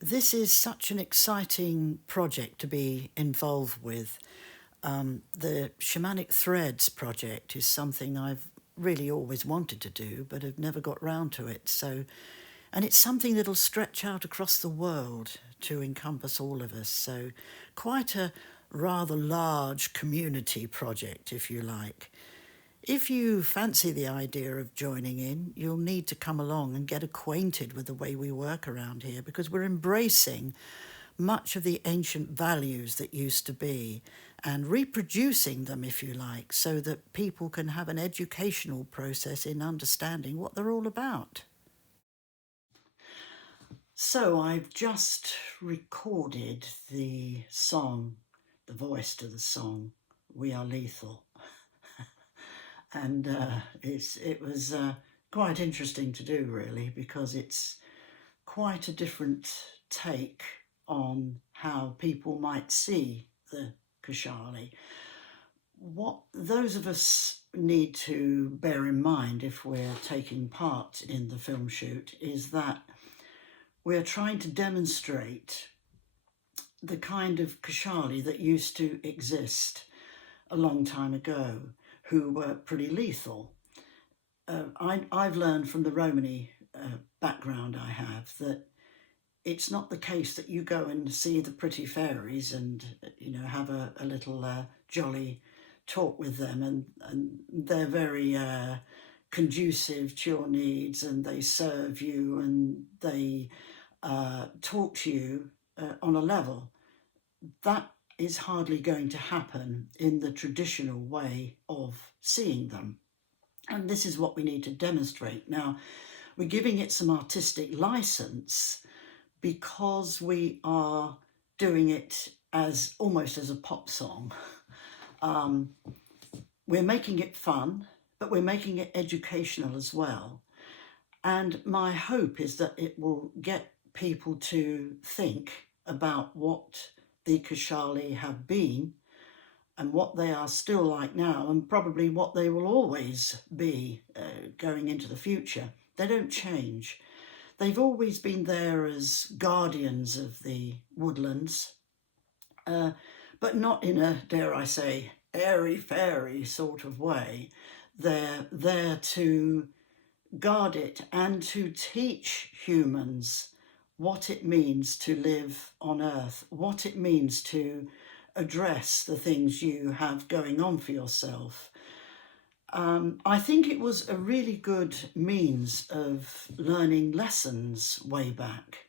This is such an exciting project to be involved with. The Shamanic Threads project is something I've really always wanted to do, but have never got round to it. And it's something that'll stretch out across the world to encompass all of us. So, quite a rather large community project, if you like. If you fancy the idea of joining in, you'll need to come along and get acquainted with the way we work around here, because we're embracing much of the ancient values that used to be and reproducing them, if you like, so that people can have an educational process in understanding what they're all about. So I've just recorded the song, the voice to the song, We Are Lethal. And it was quite interesting to do, really, because it's quite a different take on how people might see the Keshali. What those of us need to bear in mind if we're taking part in the film shoot is that we're trying to demonstrate the kind of Keshali that used to exist a long time ago, who were pretty lethal. I've learned from the Romany background I have that it's not the case that you go and see the pretty fairies and have a little jolly talk with them, and they're very conducive to your needs, and they serve you and they talk to you on a level. That is hardly going to happen in the traditional way of seeing them. And this is what we need to demonstrate. Now, we're giving it some artistic license because we are doing it as almost as a pop song. We're making it fun, but we're making it educational as well. And my hope is that it will get people to think about what the Keshali have been and what they are still like now, and probably what they will always be going into the future. They don't change. They've always been there as guardians of the woodlands, but not in a, dare I say, airy-fairy sort of way. They're there to guard it and to teach humans what it means to live on Earth, what it means to address the things you have going on for yourself. I think it was a really good means of learning lessons way back.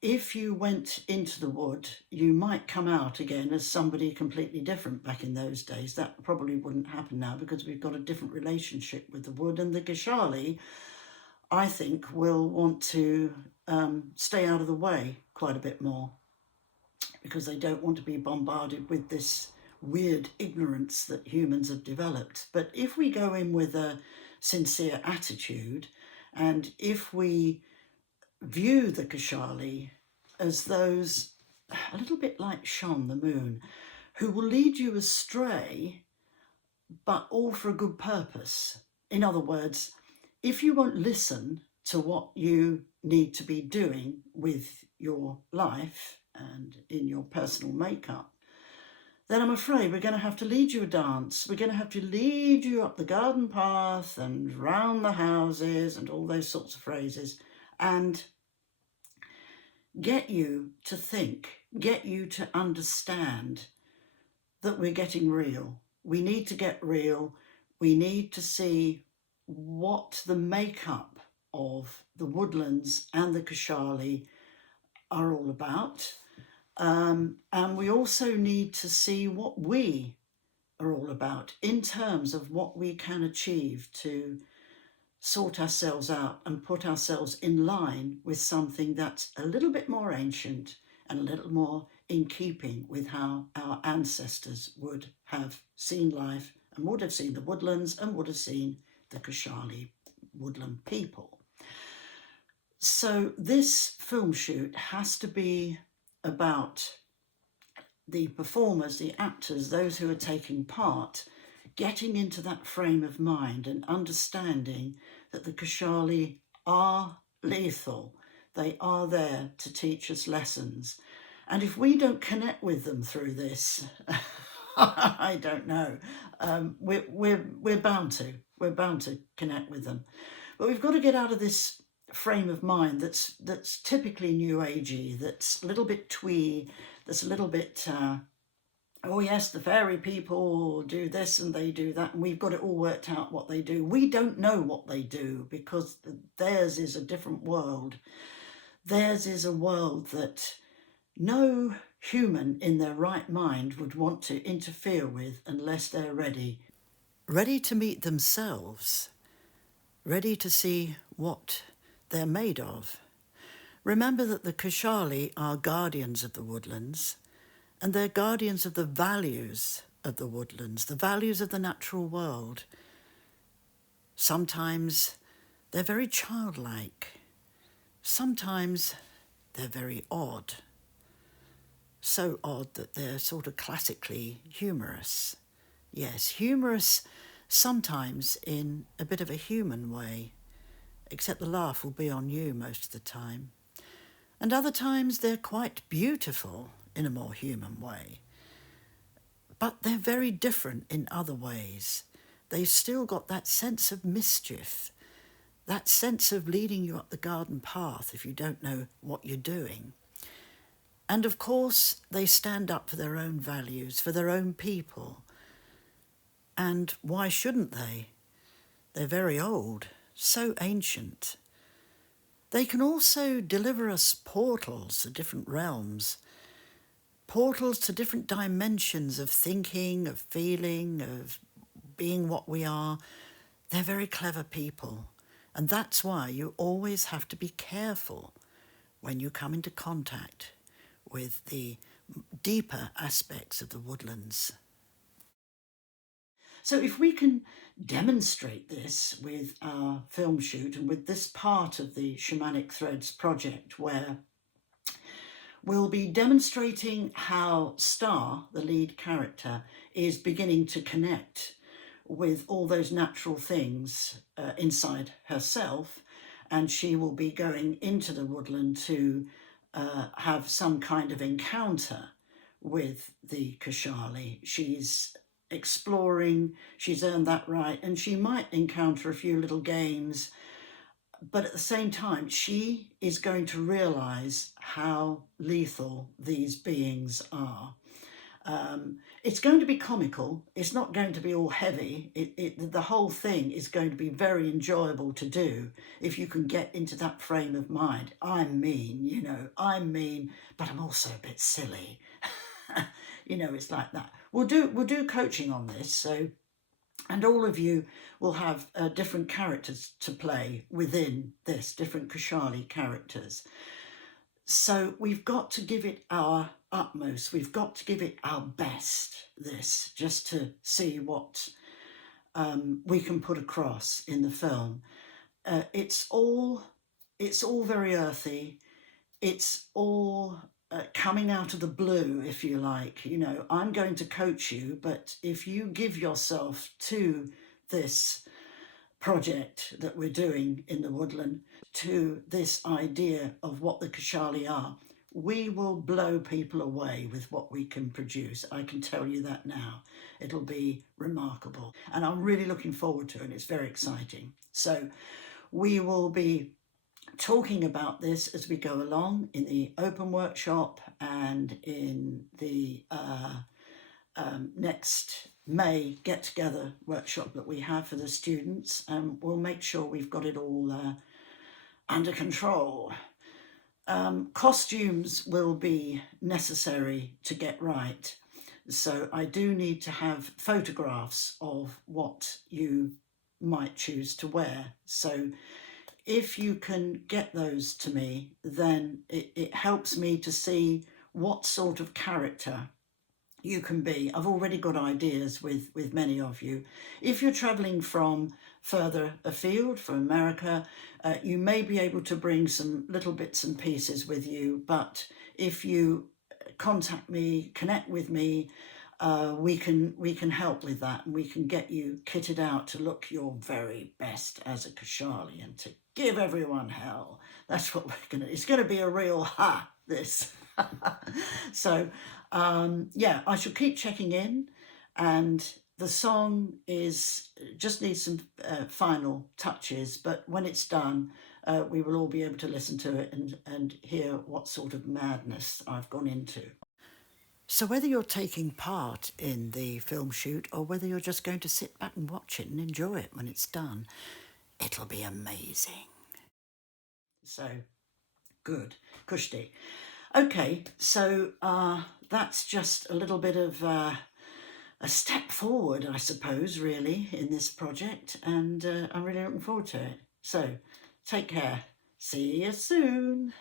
If you went into the wood, you might come out again as somebody completely different back in those days. That probably wouldn't happen now because we've got a different relationship with the wood. And the Keshali, I think, will want to stay out of the way quite a bit more because they don't want to be bombarded with this weird ignorance that humans have developed. But if we go in with a sincere attitude, and if we view the Keshali as those a little bit like Shon, the moon, who will lead you astray, but all for a good purpose. In other words, if you won't listen to what you need to be doing with your life and in your personal makeup, then I'm afraid we're going to have to lead you a dance. We're going to have to lead you up the garden path and round the houses and all those sorts of phrases, and get you to think, get you to understand that we're getting real. We need to get real. We need to see what the makeup of the woodlands and the Keshali are all about. And we also need to see what we are all about in terms of what we can achieve to sort ourselves out and put ourselves in line with something that's a little bit more ancient and a little more in keeping with how our ancestors would have seen life and would have seen the woodlands and would have seen the Keshali woodland people. So this film shoot has to be about the performers, the actors, those who are taking part, getting into that frame of mind and understanding that the Keshali are lethal. They are there to teach us lessons. And if we don't connect with them through this, I don't know. We're bound to. We're bound to connect with them. But we've got to get out of this frame of mind that's typically new agey, that's a little bit twee, that's a little bit oh yes, the fairy people do this and they do that, and we've got it all worked out what they do. We don't know what they do because theirs is a different world. Theirs is a world that no human in their right mind would want to interfere with unless they're ready. Ready to meet themselves, ready to see what they're made of. Remember that the Keshali are guardians of the woodlands, and they're guardians of the values of the woodlands, the values of the natural world. Sometimes they're very childlike. Sometimes they're very odd. So odd that they're sort of classically humorous. Yes, humorous sometimes in a bit of a human way, except the laugh will be on you most of the time. And other times they're quite beautiful in a more human way. But they're very different in other ways. They've still got that sense of mischief, that sense of leading you up the garden path if you don't know what you're doing. And of course, they stand up for their own values, for their own people. And why shouldn't they? They're very old, so ancient. They can also deliver us portals to different realms, portals to different dimensions of thinking, of feeling, of being what we are. They're very clever people. And that's why you always have to be careful when you come into contact with the deeper aspects of the woodlands. So if we can demonstrate this with our film shoot and with this part of the Shamanic Threads project, where we'll be demonstrating how Star, the lead character, is beginning to connect with all those natural things inside herself, and she will be going into the woodland to have some kind of encounter with the Keshali. She's exploring, she's earned that right, and she might encounter a few little games, but at the same time she is going to realise how lethal these beings are. It's going to be comical, it's not going to be all heavy, the whole thing is going to be very enjoyable to do if you can get into that frame of mind. I'm mean, I'm mean, but I'm also a bit silly. It's like that. We'll do coaching on this, so, and all of you will have different characters to play within this, different Keshali characters. So we've got to give it our utmost, we've got to give it our best, this, just to see what we can put across in the film. It's all very earthy, it's all coming out of the blue, if you like. I'm going to coach you, but if you give yourself to this project that we're doing in the woodland, to this idea of what the Keshali are, we will blow people away with what we can produce. I can tell you that now. It'll be remarkable. And I'm really looking forward to it. It's very exciting. So we will be talking about this as we go along in the open workshop and in the next May get-together workshop that we have for the students, and we'll make sure we've got it all under control. Costumes will be necessary to get right, so I do need to have photographs of what you might choose to wear. So if you can get those to me, then it helps me to see what sort of character you can be. I've already got ideas with many of you. If you're travelling from further afield, from America, you may be able to bring some little bits and pieces with you, but if you contact me, connect with me, we can help with that, and we can get you kitted out to look your very best as a Keshali and to give everyone hell. That's what we're gonna. It's gonna be a real ha. This. So yeah, I shall keep checking in, and the song is just needs some final touches. But when it's done, we will all be able to listen to it and hear what sort of madness I've gone into. So whether you're taking part in the film shoot or whether you're just going to sit back and watch it and enjoy it when it's done, it'll be amazing. So, good. Kushti. Okay, so that's just a little bit of a step forward, I suppose, really, in this project, and I'm really looking forward to it. So, take care. See you soon.